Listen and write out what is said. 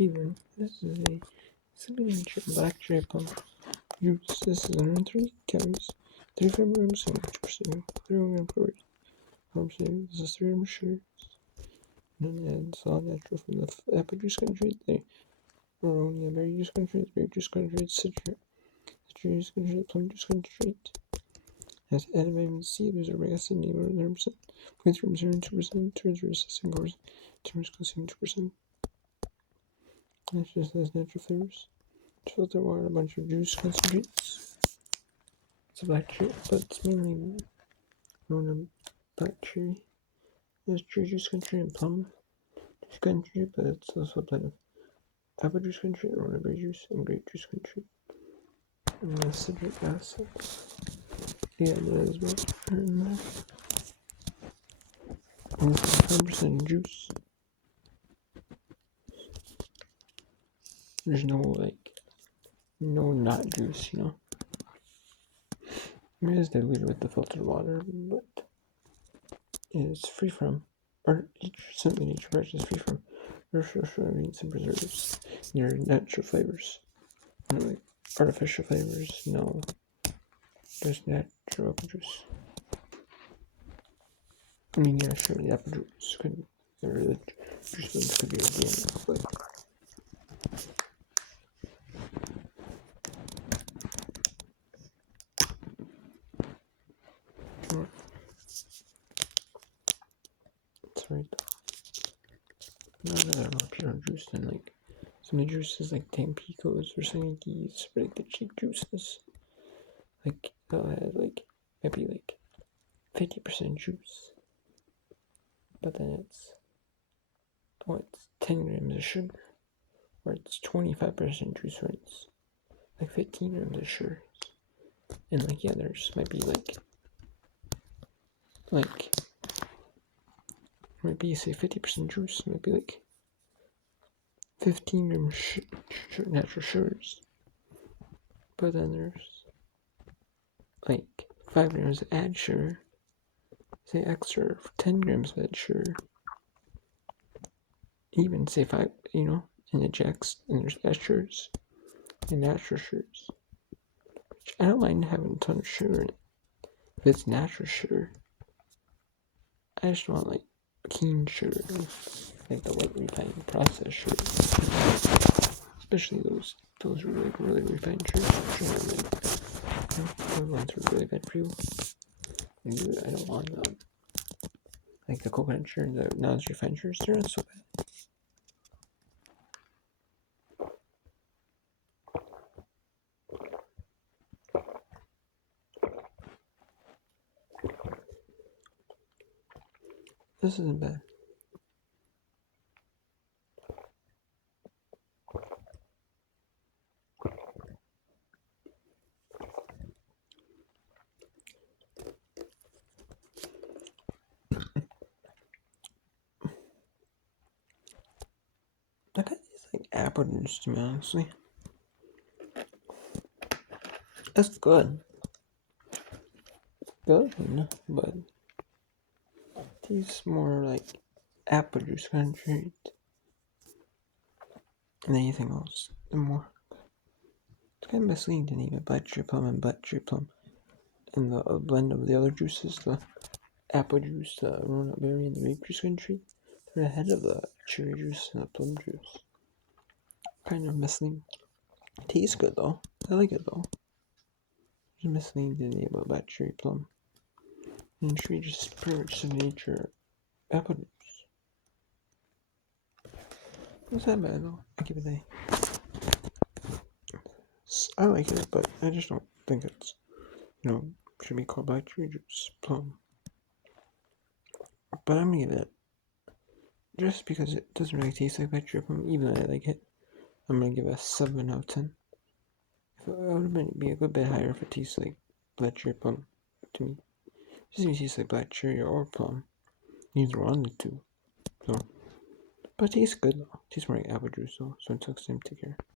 Even this is a signature black cherry plum juice. This is 103 calories, 35 grams of sugar, 3 grams of sugar. This is 3 grams of sugar. And then it's all natural from the apple juice country. The Aronia berry juice country, berry juice country, citrus juice country, plum juice country. Has added vitamin C, there's a acid, neighbor 100%, 0.3%, 2%, 2%, 2% calcium, 2%. It just has natural flavors. Filter water, a bunch of juice concentrates. It's a black cherry, but it's mainly known as black cherry. There's cherry juice country and plum juice country, but it's also a blend of apple juice country, berry juice, and grape juice country. And the citric acid. Yeah, there as well. And this is 100% juice. There's no not juice, you know. It is diluted with the filtered water, but it's free from, or simply nature fresh is free from artificial ingredients and preservatives. Your natural flavors, like artificial flavors, no, just natural apple juice. I mean, yeah, sure, the apple juice could, or the juice blends could be organic, but it's right there. Now that I don't know pure juice, then like some of the juices like Tampicos or Sangies, like the cheap juices, like they'll have like maybe like 50% juice, but then it's 10 grams of sugar, or it's 25% juice, or it's like 15 grams of sugar, and like yeah, there's might be like maybe say 50% juice, maybe like 15 grams natural sugars, but then there's like 5 grams of added sugar, say extra 10 grams of added sugar, even say 5, you know, and ejects, and there's esters and natural sugars, which I don't mind having a ton of sugar in it if it's natural sugar. I just want like cane sugar, like the white refined processed sugar, especially those really refined sugars, the ones are really bad for you. I don't want like the coconut sugar and the non-refined sugars, they're not so bad. This isn't bad. That kind of tastes like apple juice to me, honestly. That's good. Good, but it tastes more like apple juice kind of treat than anything else. It's kind of misleading to name it black cherry plum and black cherry plum, and the blend of the other juices, the apple juice, the Rona berry, and the grape juice country, they're ahead of the cherry juice and the plum juice. Kind of misleading. It tastes good though. I like it though. It's misleading to name it black cherry plum. And cherry just pretty much signature apple juice. It's not bad though. I give it a. I like it, but I just don't think it's, should be called black cherry juice plum. But I'm gonna give it, just because it doesn't really taste like black cherry plum, even though I like it, I'm gonna give it a 7 out of 10. If it would be a good bit higher if it tastes like black cherry plum to me. It doesn't taste like black cherry or plum. Neither one of the two. So, but it tastes good though. It tastes more like apple juice though. So until next time, take care.